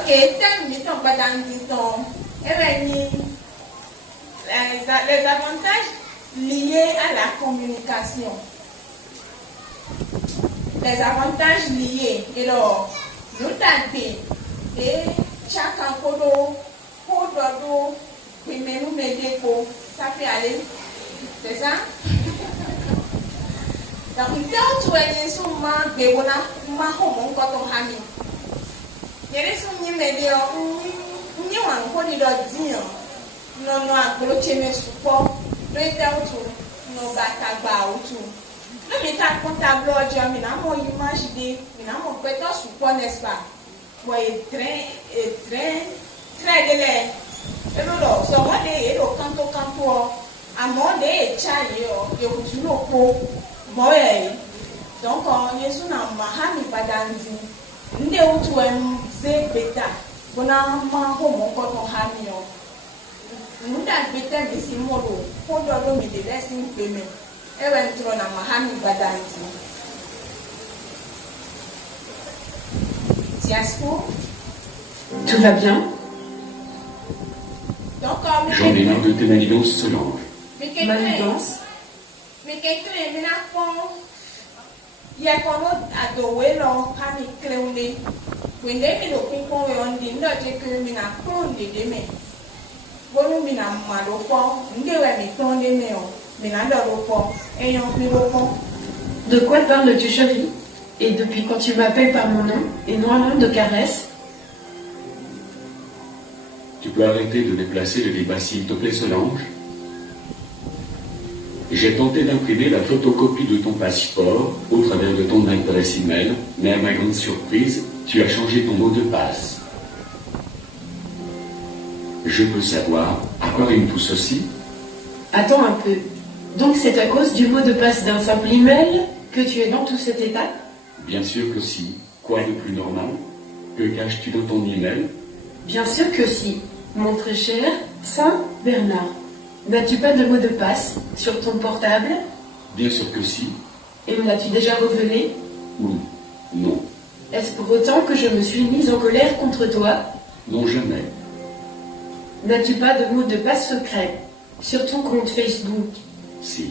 Ok, thème de ton badang disons, les avantages liés à la communication. Les avantages liés, et alors, nous t'avons et chacun kodo, kodo, puis nous m'aider pour ça fait aller, c'est ça? Donc, il y a tout un instrument de on a ma home quand on a mis. Il y a des sons m'aider on y a un peu de dire non non à bloquer mes supports, le tout non bataba ou tout. Le métal comptable aujourd'hui, mais n'a mon image de, mais n'a mon pétard support n'est-ce pas? Moi très de l'air. Et alors, so moi des canto à mon des chali et au tu no po moi donc on est sur un mahami padanzi nde utu em ze beta bona ma homo ko to hani yo nda beta bisi modo ko do mi de lesson payment e wen tro na mahami padanzi Tiasco. Tout va bien? J'en ai marre de tes manigances, Solange. Manigance? Mais quelqu'un est là pour. Il y a qu'on a adoré l'on a mis cléoné. Quand il est au concon et on dit non, j'ai que mina clone de demain. Bon, mina malopon, nous devons mettre clone de néo, mina d'oropon, et on plus l'opon. De quoi parles-tu, chérie? Et depuis quand tu m'appelles par mon nom et non un nom de caresse? Tu peux arrêter de déplacer le débat s'il te plaît, Solange? J'ai tenté d'imprimer la photocopie de ton passeport au travers de ton adresse email, mais à ma grande surprise, tu as changé ton mot de passe. Je peux savoir à quoi rime tout ceci? Attends un peu. Donc c'est à cause du mot de passe d'un simple email que tu es dans tout cet état? Bien sûr que si. Quoi de plus normal? Que caches-tu dans ton email? Bien sûr que si. Mon très cher Saint Bernard. N'as-tu pas de mot de passe sur ton portable? Bien sûr que si. Et me l'as-tu déjà révélé? Ou non. Est-ce pour autant que je me suis mise en colère contre toi? Non, jamais. N'as-tu pas de mot de passe secret sur ton compte Facebook? Si.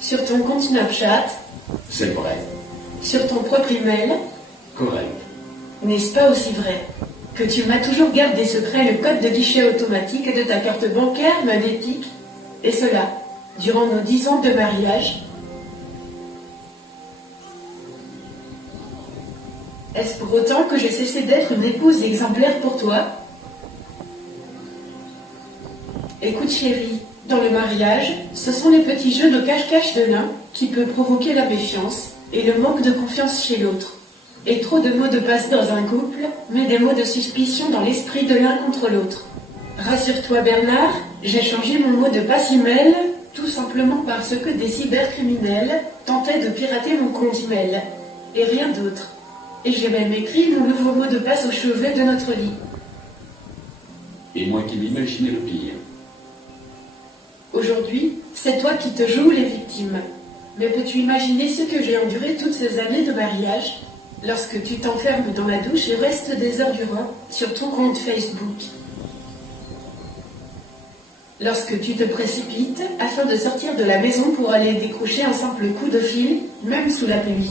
Sur ton compte Snapchat? C'est vrai. Sur ton propre email? Correct. N'est-ce pas aussi vrai que tu m'as toujours gardé secret le code de guichet automatique de ta carte bancaire magnétique, et cela durant nos 10 ans de mariage? Est-ce pour autant que j'ai cessé d'être une épouse exemplaire pour toi? Écoute chérie, dans le mariage, ce sont les petits jeux de cache-cache de l'un qui peuvent provoquer la méfiance et le manque de confiance chez l'autre. Et trop de mots de passe dans un couple met des mots de suspicion dans l'esprit de l'un contre l'autre. Rassure-toi Bernard, j'ai changé mon mot de passe email tout simplement parce que des cybercriminels tentaient de pirater mon compte email. Et rien d'autre. Et j'ai même écrit mon nouveau mot de passe au chevet de notre lit. Et moi qui m'imaginais le pire. Aujourd'hui, c'est toi qui te joues les victimes. Mais peux-tu imaginer ce que j'ai enduré toutes ces années de mariage lorsque tu t'enfermes dans la douche et restes des heures durant sur ton compte Facebook? Lorsque tu te précipites afin de sortir de la maison pour aller décrocher un simple coup de fil, même sous la pluie.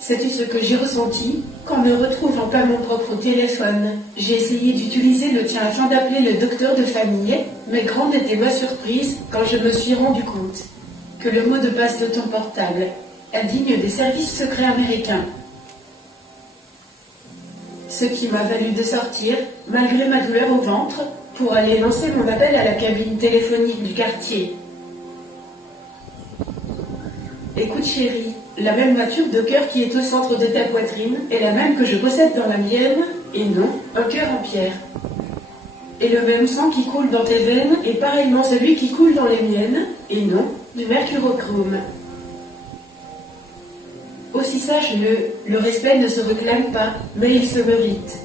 Sais-tu ce que j'ai ressenti quand me retrouvant pas mon propre téléphone? J'ai essayé d'utiliser le tien afin d'appeler le docteur de famille, mais grande était ma surprise quand je me suis rendu compte que le mot de passe de ton portable est digne des services secrets américains. Ce qui m'a valu de sortir, malgré ma douleur au ventre, pour aller lancer mon appel à la cabine téléphonique du quartier. Écoute chérie, la même nature de cœur qui est au centre de ta poitrine est la même que je possède dans la mienne, et non, un cœur en pierre. Et le même sang qui coule dans tes veines est pareillement celui qui coule dans les miennes, et non, du mercurochrome. Aussi sache-le, le respect ne se réclame pas, mais il se mérite.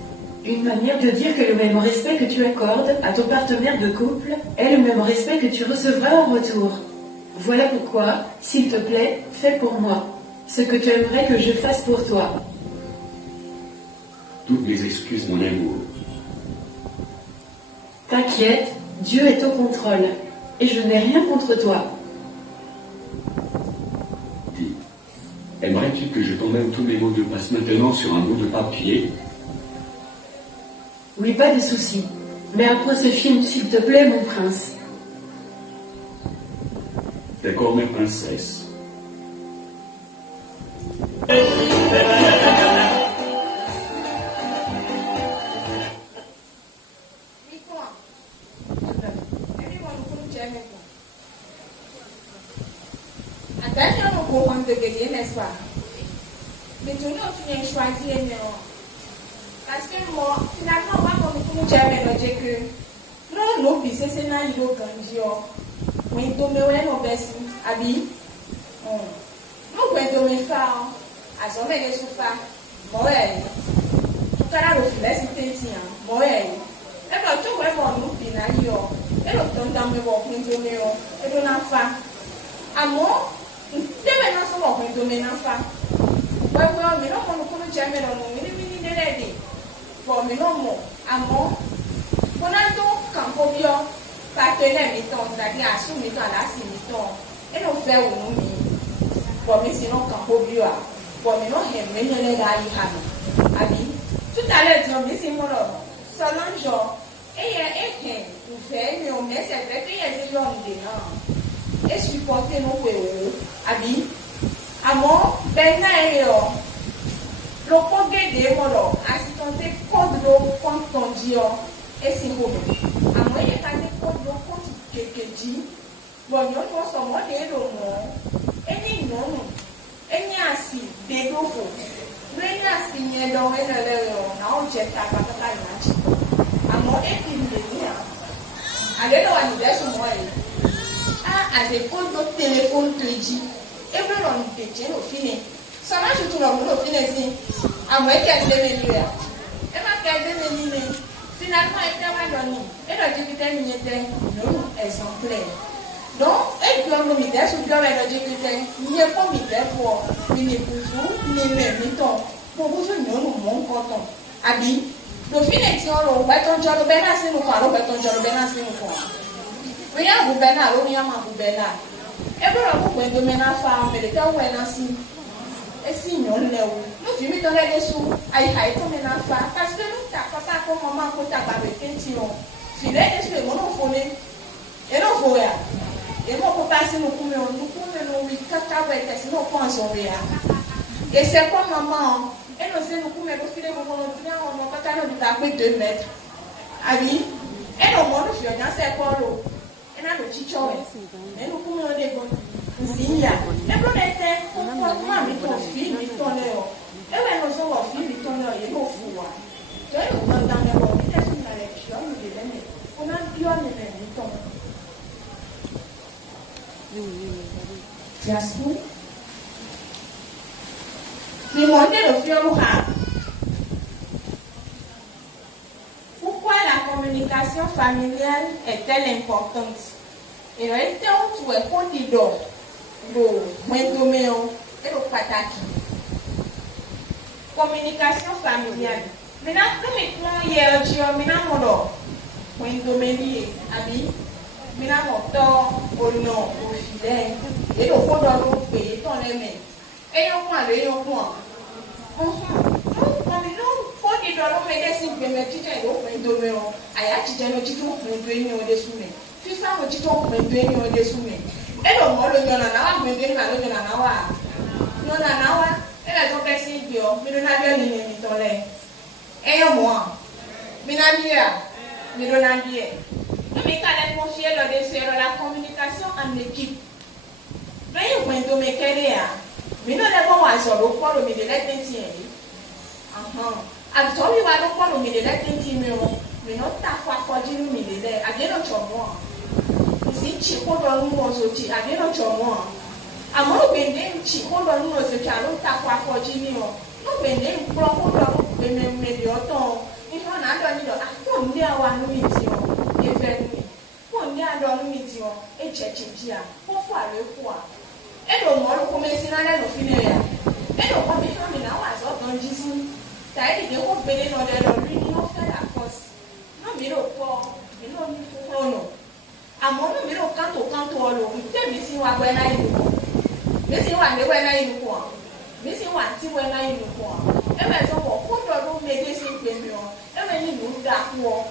Une manière de dire que le même respect que tu accordes à ton partenaire de couple est le même respect que tu recevras en retour. Voilà pourquoi, s'il te plaît, fais pour moi. ce que tu aimerais que je fasse pour toi. Toutes mes excuses, mon amour. T'inquiète, Dieu est au contrôle, et je n'ai rien contre toi. Dis, aimerais-tu que je t'emmène tous mes mots de passe maintenant sur un bout de papier? Oui, pas de souci. Mais après ce film, s'il te plaît, mon prince. D'accord, ma princesse. N'est-ce pas? Mais tu n'as choisi parce que moi, finalement, moi, comme tu as dit que non, non, c'est c'est n'a eu aucun jour. Mais tu me vois non baisse, abi. Non, quand tu me fais, à son mec est souffert. Moi, tout à l'heure, le filet c'est petit, moi. Et quand tu vois mon loup, il a eu, et le temps d'en me voir, et de l'enfant. À moi, deve non so mo do me na fa we me no mo no ko je me no ni ni ne le di for me no mo amo ko na to kan ko bio pa tele mi ton da di asu mi to ala si mi ton e no fe wo no mi for me si no kan ko bio a for me no he me ne le ga yi ha mi abi tout à l'heure tu me si mo lo so non jo tu fais mais on met c'est vrai que il y a des gens dedans et supporter nos péos, abi, amo, benayo, le code de molo, assistante code de compte dio, et si vous, amo, il y a quand même code de compte que dit, bon, nous sommes en de l'homme, et non, et n'y a si, des gros, nous n'y a si, n'y a dans un leurre, non, j'ai pas de amo, et puis, allez, on y va sur moi. À des comptes de téléphone te dit, et vous l'on te dit au fini. Ça marche tout le monde au fini ici. À moins qu'elle devienne là. Et ma qu'elle devienne finalement, elle t'a donné. Et la difficulté n'y était non exemplaire. Donc, elle doit nous mettre sur le difficulté. Il n'y a pas mis pour une épouse, ni même temps. Pour vous, nous mon coton. Abi, le fini, si on va ton job, ben là, c'est nous quoi, on va ton job, ben là, c'est nous quoi. We are Bubena, only a man Bubena. Everyone went to Mena farm, but the girl went and see a senior level. No, you meet on that issue. I hide to Mena farm, but still look at Papa, Mamma, put up a vacancy on. She let us be monophony. You know, for ya. You know, passing no woman, we cut away, there's no points over here. It's a poor mamma, and was in the woman who feel on what kind of that with the net. I mean, and no more of your answer, Paulo. And I will teach you. And who come on the boat? See ya. Never let them come for mammy to feed me tonel. Ever was over feed me tonel, you go for one. So I will not down the road. It doesn't matter if you're with the limit. When I'm beyond the limit. Just who? We wanted a few hands. Pourquoi la communication familiale est-elle importante? Et então, tu es contido do muito meu e do pataki. Communication familiale. Maintenant, nous mettons hier, tu as mis mon nom. Muito meli, abi. Maintenant, mon temps, au nom, au fidèle. Et au fond, dans le pays, ton aimé. Et au point, et au point. Di dolo me desi gbeme tite lo pe do me o aya tite no tite o pe do eni o de sume fifa mo tite o pe do eni o de sume e lo mo lo nyona na wa gbeme na lo nyona na wa no na wa e la to pe si bi o mi do na bi o ni mi to le e yo mo mi na bi ya mi do na bi e no mi ka le confier lo de faire la communication en équipe do yi pe do me kere ya mi no le mo wa so lo ko lo mi de le tenti e àtọ́wí wa ló pọ̀lù mi lè lẹ́gbẹ̀ẹ́ tí mi o mi náà ta fún afọ́jú mi lè lẹ́ àdéhùn tsọ̀mọ́ ìsì tsi kó lọ nínú ọ̀sọ̀tì àdéhùn tsọ̀mọ́ àmọ́ ògbéǹde tsi kó lọ nínú ọ̀sọ̀tì àló ta fún afọ́jú mi o ògbéǹde kplɔ kó lọ gbẹmẹmẹlẹ ọtọ nígbà náà dọ̀ nílò àkó ndé awa numi ti o efe numi kó ndé adọ̀ numi ti o etsẹ̀tsẹ̀ bia kó fún àlọ́ ekó a eɖo mọ́ ló kó mẹ́sìn náà lẹ́nu fi lè yà une fois. Mais c'est moi qui vois une fois. Et bien, on va prendre le médecin premium. Et bien, nous d'accord.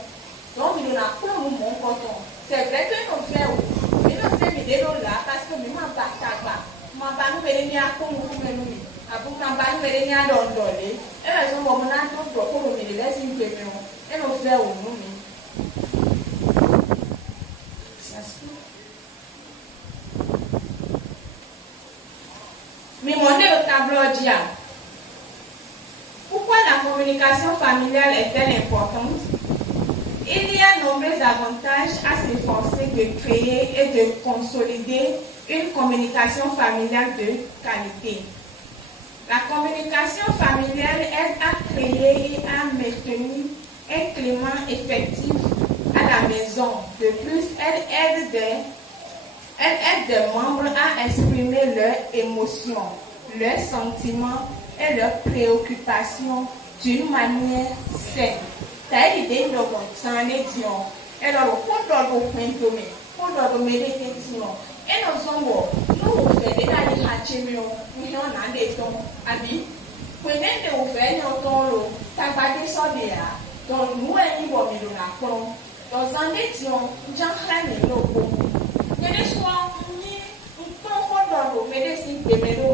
Donc, il y a un peu de mon coton. C'est vrai que nous faisons. Mais nous faisons des là parce que nous n'avons pas de tabac. Nous n'avons pas de venir comme nous nous. Nous n'avons pas de venir dans le dolé. Et bien, on va prendre le médecin premium. Et nous faisons nous. Mais mon tableau dit pourquoi la communication familiale est-elle importante? Il y a nombreux avantages à s'efforcer de créer et de consolider une communication familiale de qualité. La communication familiale aide à créer et à maintenir un climat effectif à la maison. De plus, elle aide des membres à exprimer leurs émotions, leurs sentiments et leurs préoccupations d'une manière saine. T'as l'idée de votre édition. Et alors, pour le méditation, et nous sommes, nous faisons des hachemio, nous avons des tons, abi, prenez des ouverts, nous avons t'as pas des soldats, donc nous avons mis la cron, dans un édition, j'en ai nos beaux. Il y a des soins, nous médecine de mélo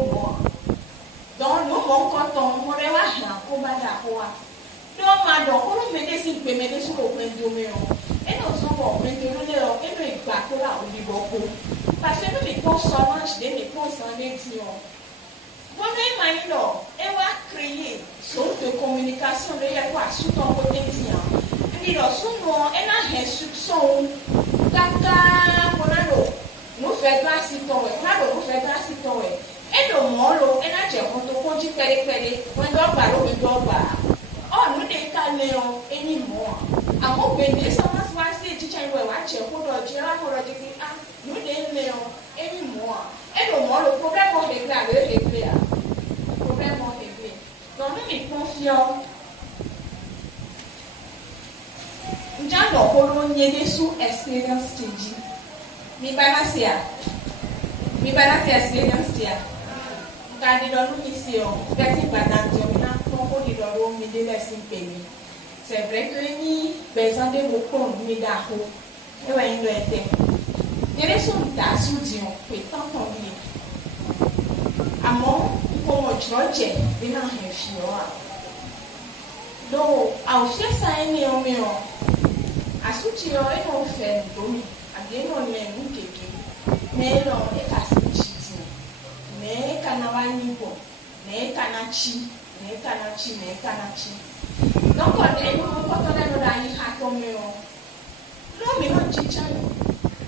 donc nous mon coton on est là pour badakoa donc madame on médecine de médecine au point de mélo et nous sommes maintenant et nous pas que là au niveau parce que nous les consommages de mes consommations bon mais maintenant et on va créer sorte de communication de quoi sous ton quotidien et nous sommes et la instruction kaka monalo nous faisons grâce nous faisons grâce et le molo et la j'ai on te conduit péré on doit parler oh nous décalons et ni moi à mon béni ça m'a passé tu tiens ouais j'ai pour dire ah nous décalons et ni moi et le molo problème on réglé problème on réglé donc nous nous confions nous allons nous sous expérience qui dit mi balance experience dia kadi donu mission kasi badan jomina konko di donu mi de la simpemi c'est vrai que ni besoin de beaucoup mi da ho e wa ndo ete yere so ta su dion pe tan tan bi amo ko mo choche bi na he fio a do au chesa eni o mi o asuti o e no fe do mi ade no ni en keke me no e ka switch me kana wani ko me kana chi donc on est no ko to na no dani ha to me o no me no chicha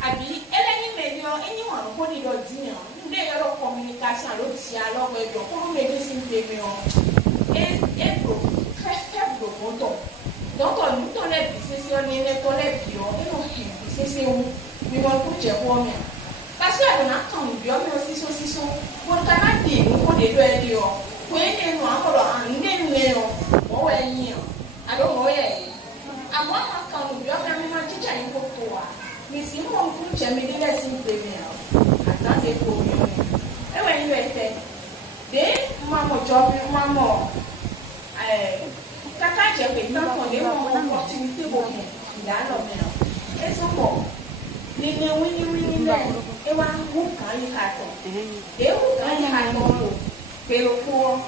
abi ele ni me dio eni won ko ni do diyan nde yo communication lo ti a lo we do ko me de sin te me o e pro très faible montant donc on nous on est c'est on est to le bio e no c'est où mi won ko je ko me parce que on a tant bio me aussi pour canadi ko de do e dio ko e no akoro ande ne o mo we yin ado mo ye amo kan bio me ma chicha yin ko to wa mi si mo ku je me de la sin de me attends e ko yo e we yin we te de mamo job mamo kaka je pe tan ko de mo opportunité bo me ila lo me e so mo ni wini le e wa hu kan yi ka to e hu kan yi ka to lo pe lo ko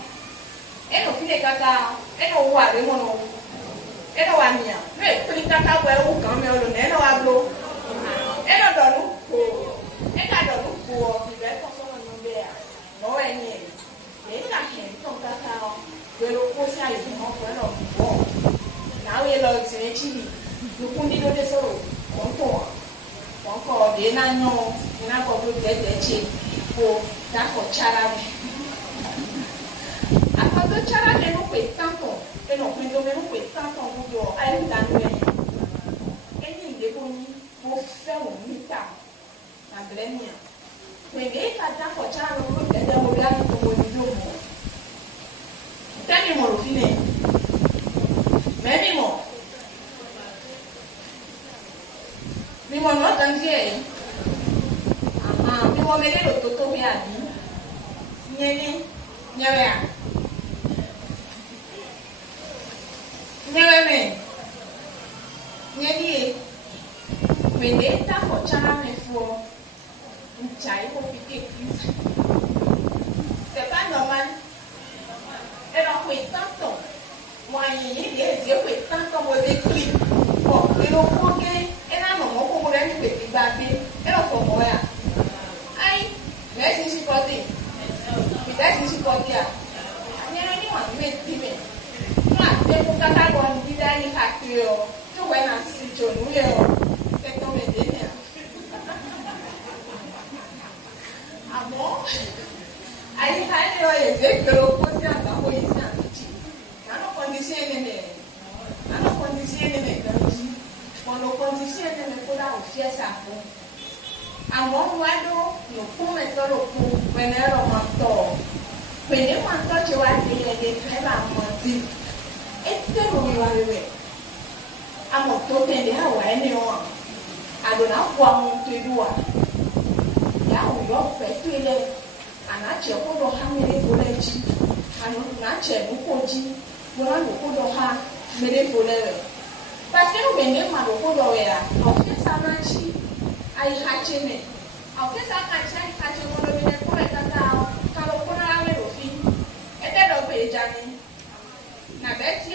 e no file kaka e no wa de mo no e no wa mia le file kaka wa hu kan me lo ne no wa blo e no do nu ko e ka do nu ko bi be ko so no be a no e ni e ka he to kaka o pe lo ko si ayo mo ko no bo na we lo ti ne chi lu kun di do de so ko to encore des nanos n'a pas beaucoup d'être pour d'accord charabi à part de charabi nous peut tant et non plus de nous peut tant pour do aller dans le et ni de pour faire au mita na blenia mais et quand d'accord charabi nous peut dans le lac pour le do tani mo lo fine mais ni mo mi mo no tanje mi mo mele lo toto bi abi nyeni Nyewe me. Nyedi. Mende ta ko chana me fo. Nchai ko piqué. C'est pas normal. Elle a fait tant temps. Moi, il y a fait tant temps pour écrire. Bon, et le progrès, elle a non, mon problème, je vais te battre. Elle a fait moi. Aïe, merci, je suis porté. Peut-être que je suis porté. Il y a un moment, je vais te dire. Moi, je vais vous faire un petit dernier facteur. Tu vois, dans ce situation, c'est tombé derrière. Ah bon? Aïe, aïe, c'est que l'opposé à la police. Não condições não condições quando condições não pode oferecer sapo a mão lado no como é todo o venero manto quando manto que vai ter de trabalhar manti é ter o meu amigo a moto tem de hawa é nenhum a dona boa muito doa já o eu feito ele a nache quando hamele volante a não nache não pode voilà le coup d'oha me défolé parce que nous venons mal au coup d'oha en fait ça marche aïe hachene en fait ça marche aïe hachene on le met pour être dans quand on prend la main au fil et t'es dans le pays jani na bête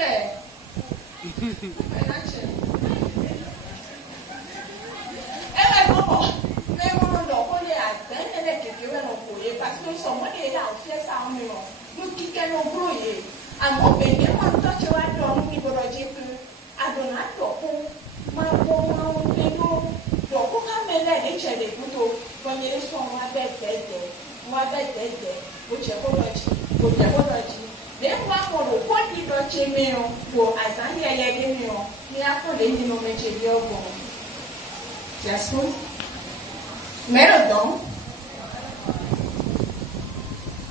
mais mon nom on est à peine elle est quelque chose on pourrait parce que nous sommes là on fait ça en même nous qui qu'elle brouillé amo bende manto che va do mi boroje ku adona to ku ma pendo do ku kamele e chele buto kwanye so wa bete o che boroje de wa mo ro ko di do che me o wo azani ele de mi o ni apo le ni no me che bi ogo jaso mero don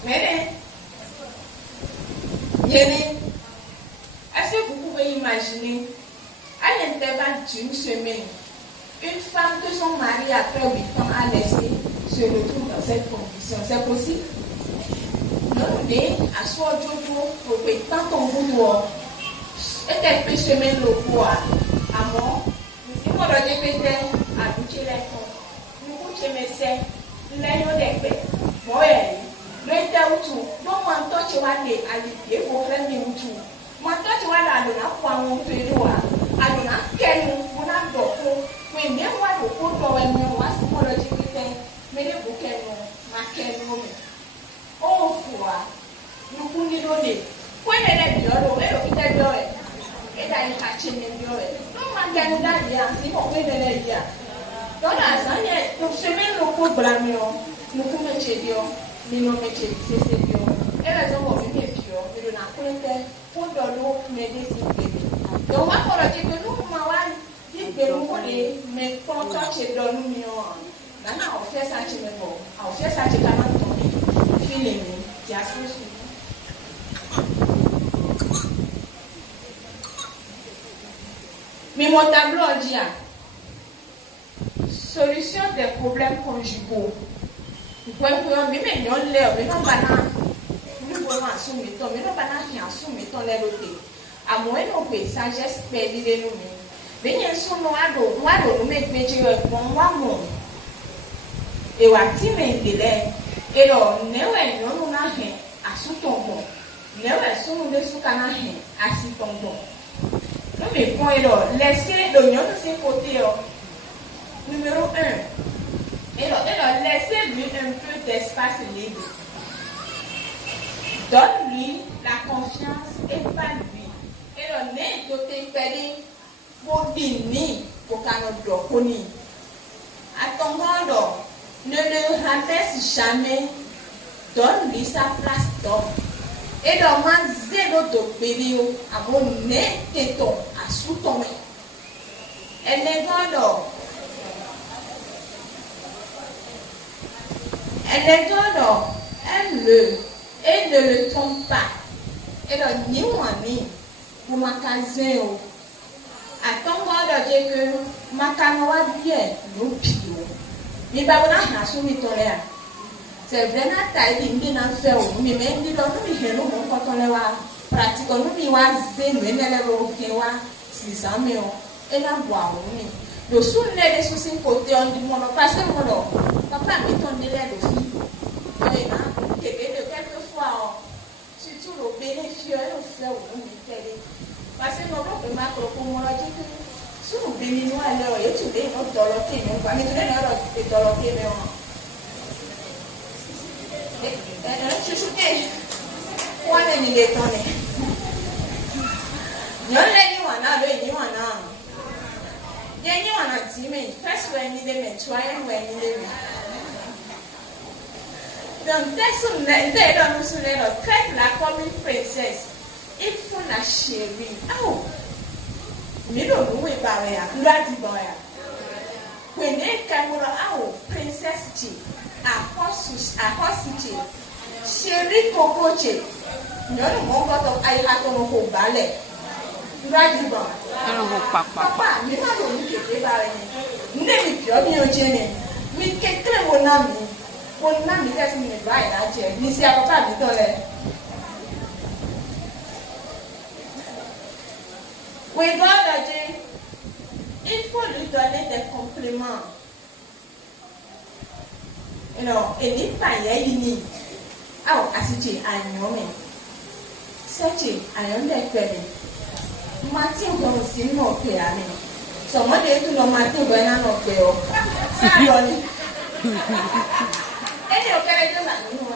mere. Est-ce que vous pouvez imaginer, à l'intervalle d'une semaine, une femme que son mari après 8 ans a laissé se retrouve dans cette condition? C'est possible? Non, mais à soi jojo, pour que tant on vous doit, et elle peut semaine le poids, à moi, nous avons le député à boucher les fonds, nous boucher mes seins, nous avons des faits, ouais. Lete utu, no manto chiwade aliye ko fremi utu. Manto chiwade adona kwa mpewa. Adona kenu kuna doko. We me wa doko do we me wa psychology kete. Me de bukenu, makenu me. O fuwa. Nukundi dole. Kwene le bioro, we o kite bioro. E da ni hachene bioro. No mangenu da ya, si ko kwene le ya. Dona zanye, to semaine lo ko blamio. Nukume chedio. Nino meche sese bio ela zo mo mi pio mi na kwete ko do lo me de sike do wa ko ro ti ko nu ma wa di gbe lu ko de me ko to che do nu mi o na o fe sa che me bo o fe sa che ka na to feeling mi ti asusu mi mo tableau dia solution des problèmes conjugaux. When we are women, you live, we don't banana. We don't assume it, we don't banana, assume it on level. I'm going to pay suggest baby de nous. When you soon know, I don't make major one more. They were timid delay. It all never no nothing. I shoot on more. Never soon they took an ahead. I sit on more. Let me point out. Let's say the young thing for numéro 1. Alors, laissez-lui un peu d'espace libre. Donne-lui la confiance et pas lui. Alors, n'est doté pédé pour dîner pour qu'un autre connaisse. À ton moment, ne le rabaisse jamais. Donne-lui sa place d'homme. Et donc, zéro de pédé à mon nez téton à sous ton main. Elle est grande. Elle est grande, aime-le et ne le trompe pas. Elle a ni ni pour ma casino. Attends, ma canoa bien, nous pio. Mais pas on a soumis ton l'air. C'est vrai, na taille de n'a fait ou mais dit dans nous j'ai nous mon quand on les voit pratique nous mi wa zé nous ne les voit qui wa 600 mais et na boire nous le sous les sous côté on dit mon parce que mon papa met ton délai de fille et na de quelquefois surtout le bénéfice on fait ou nous télé parce que nous le macro pour mon dit que sous le bénéfice alors et tu dis notre dollar qui nous va mais tu n'as pas de dollar qui mais chuchuke wana niletone nyole ni wana lo ni wana ye ni wana time first when ni de me try when ni de me donc tesu ne de do no sule do traite la comme une princesse il faut la chérie oh mi do no we ba ya ndo ati ba ya when they come out princess chi apostle chérie cocoche non mon goto ai atomo ko balẹ̀ ndradi bon papa mi ma do mi keke ba ni ne mi pio mi o je ni mi kekere wona mi kasi mi ba ina je ni si papa mi to le we doit dire il faut lui donner des compliments. Et ni pas yini. Ah, asiti anyome. Sechi ayonde kwebe. Mati ngo si no pe ami. So mo de tu no mati bo na no pe o. Sa lo ni. Eni o kere jo na ni mo.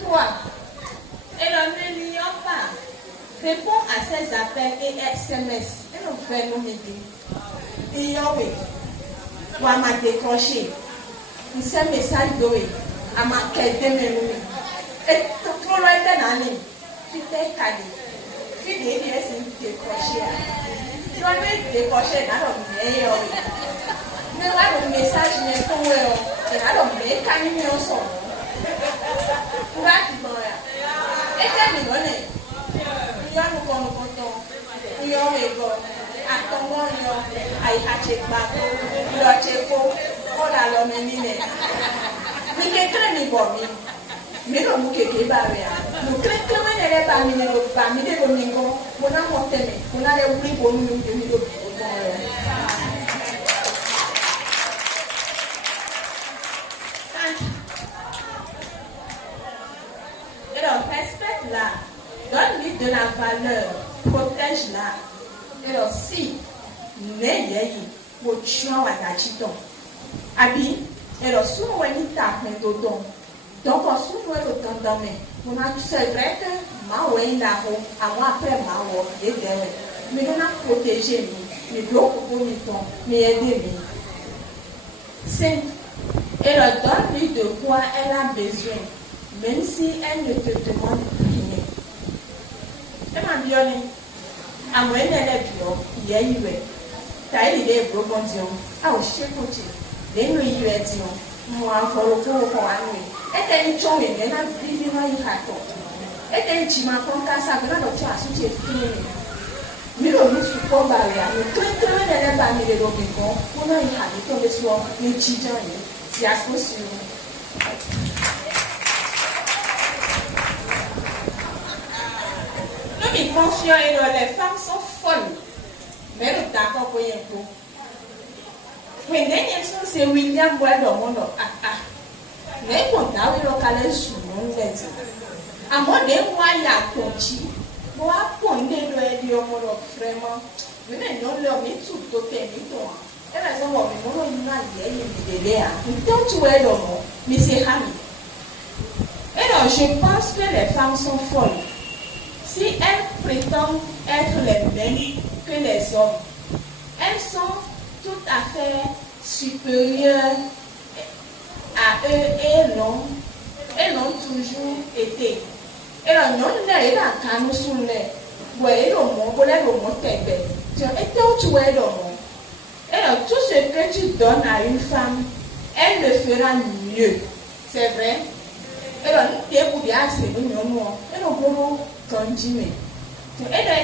Toi. Et on ne n'y a pas. Réponds à ces appels et SMS. Et nous faisons nous aider. Et Yahweh, ou à m'a décroché. Nous sommes message d'Oé. À ma quête de mes et tout le monde est dans l'année. Tu t'es calé. Tu t'es décroché. Tu vas me décrocher dans le meilleur. Mais là, le message n'est pas où. Et là, le meilleur camion son. Pour la vie, et t'es millionnaire. Yo no kono koto yo ego atongo yo ai hache bako yo cheko ola lo menine mi ke kre mi bo mi no mu ke ba ya no kre kre we ne ba mi ne lo ba mi de lo ningo mona mo teme mona le uri bo mi de mi lo bo et donc respecte là. Donne-lui de la valeur, protège-la. Et alors, si n'ayez pas de choix à t'acheter, abi, et alors, si on est tapé dedans, donc on s'ouvre le temps d'amener. C'est vrai que ma oué n'a pas, à moi après ma oué, et derrière. Mais on a protégé, mais beaucoup pour nous, mais aider. Et alors, donne-lui de quoi elle a besoin, même si elle ne te demande rien. Et ma bione, à moi, elle est bio, il y a eu, t'as eu des gros bons dions, ah, au chef côté, les nuits, moi, encore le coup, pour un nuit. Et t'as une chombe, elle a vu, il m'a eu à toi. Et t'as une chima, comme ça, ça va dans le as fini. Mais le mot sur quoi barrière, le très elle est parmi les lobbyons, on a eu à l'école de soir, les chiens, c'est à ce possible. Nous me confions et les femmes sont folles. Mais le temps qu'on peut y aller. Mais les gens c'est William Boyd au monde. Mais quand on a eu l'occasion sur mon tête, à moi de moi il y a conchi, moi pour ne le dire au monde vraiment. Mais non le mais tout le temps toi. Et les gens vont me dire il m'a dit il me dit là. Tant tu es dans moi, mais c'est Hami. Et alors je pense que les femmes sont folles. Si elles prétendent être les mêmes que les hommes, elles sont tout à fait supérieures à eux et l'ont toujours été. Et là, nous n'avons pas qu'à nous soulever. Vous voyez le mot, vous voyez le mot tête. Tu es le mot. Et là, tout ce que tu donnes à une femme, elle le fera mieux. C'est vrai. Et là, nous devons dire à ces gens, et nous devons continuer. Et là,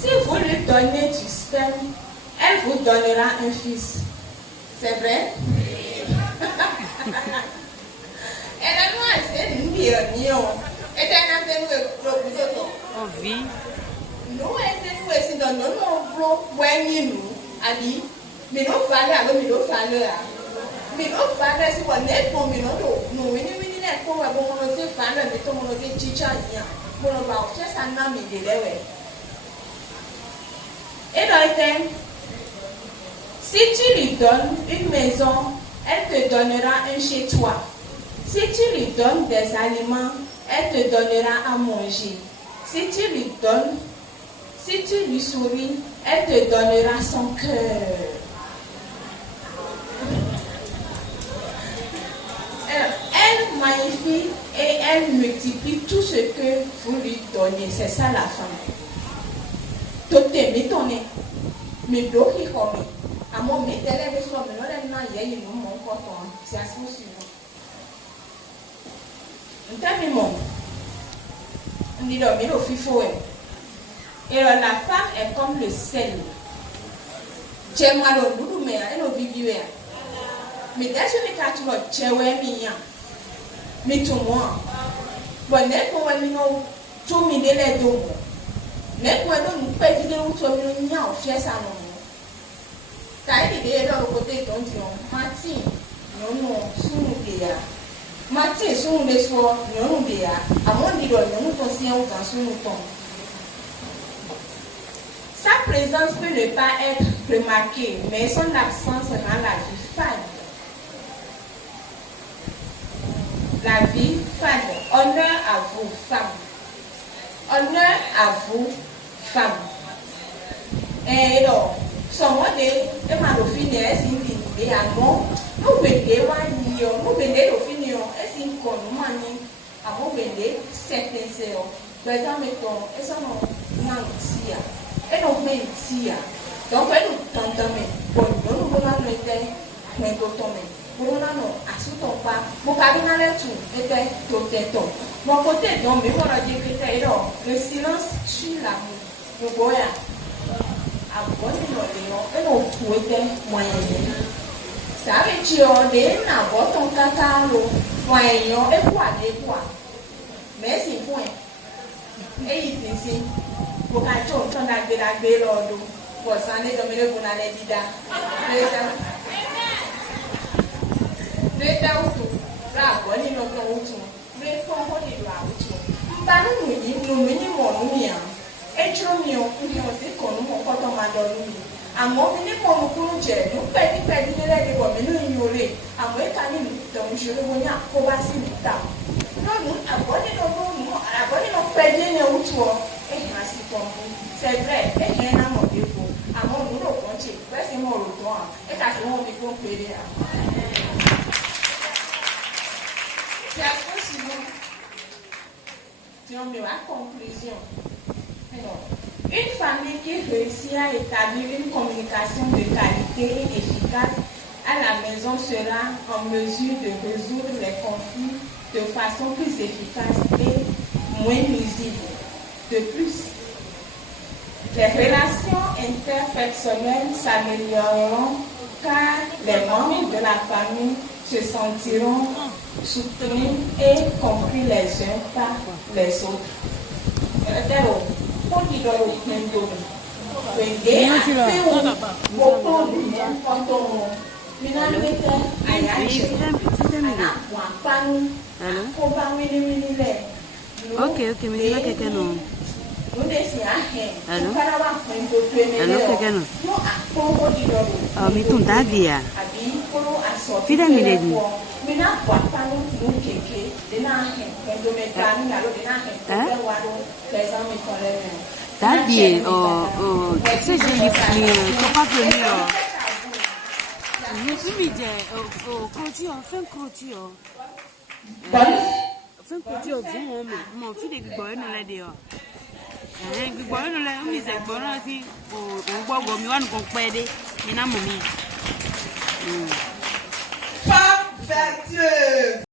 Si vous lui donnez du sperme, elle vous donnera un fils. C'est vrai? Elle a noir, c'est une vie. Et elle a fait le vie. Nous, elle s'est donné un gros poignet, nous. Elle dit, mais nous fallait, alors, mais nous fallait. Mais nous fallait, si on est pour nous, nous, pour mon Dieu, fallait, mais tout mon Dieu, chicha, pour le voir, c'est ça, n'a mis des lèvres. Et donc, si tu lui donnes une maison, elle te donnera un chez toi. Si tu lui donnes des aliments, elle te donnera à manger. Si tu lui souris, elle te donnera son cœur. Elle magnifie et elle multiplie tout ce que vous lui donnez. C'est ça la femme. Tout est métonné. Mais d'où il come. À mon métier, les gens me l'ont dit, ils m'ont encore c'est à ce suivant. On dit dormir au fifo. Et la femme est comme le sel. J'ai mal au bout, mais elle est vivue. Mais dès que tu vas tu es mignon. Mais tout le monde. Bon, n'est-ce pas tout mis les deux. N'est-ce pas nous pédiner ou tout mis en fier ça non. T'as idée dans le côté de ton Dieu. Martin, non, sous-nous. Martin, sous-nous soirs, non, à mon niveau, nous conscients dans sous-nous. Sa présence peut ne pas être remarquée, mais son absence rend la vie fade. La vie fade. Honneur à vous, femmes. Honneur à vous, femmes. Et donc, son mot de Malofine est une à moi. Nous vendons nous vendons l'office, est une conne, à vous vendre certains séjours. Par exemple, et ça nous mentir. Et nous mentir. Donc, elle nous tente, mais bon, nous voulons le faire, mais d'autres. Nous voulons assurer pas. Mon cardinal est tout, était tout. Mon côté, donc, mais voilà, le silence tue l'amour. Nous voyons. Et nous pouvons moyen. Ça veut dire que nous avons ton caca, moyen, et quoi. Mais c'est point. Et il dit si, vous avez tout le temps de la gueule, pour s'en aller dans le bon année d'Ida. Reta utu, la bonne notre utu, mais pour moi, il doit utu. Nous mon mien. Et tu mio, nous sommes comme nous, quand on m'a donné. À mon mini pour nous plonger, nous perdons les déboires, mais nous ignorer. À moi, quand nous sommes, je le vois, pour passer du temps. Non, abonnez nos abonnez nos perdre les outils. Et merci pour vous. C'est vrai, et il y a un défaut. À mon nous, le compte, c'est mon retour. Et quand on me comprend, c'est à ce sinon, si on met la conclusion. Une famille qui réussit à établir une communication de qualité et efficace à la maison sera en mesure de résoudre les conflits de façon plus efficace et moins nuisible. De plus, les relations interpersonnelles s'amélioreront car les membres de la famille se sentiront soutenus et compris les uns par les autres. Ok, mais là quelqu'un non. Allô? Allô, quelqu'un non? Ah, mais ton daddy a. Fidèle, il est dit. Daddy, tu sais, j'ai dit, papa venu. Je suis mis clôture, fin clôture. Fin clôture, bon, mon fils est bon, on l'a dit. Bon, on l'a mis, c'est bon, aussi. On voit, on va nous comprendre, il y a un moment. Femme vertueuse.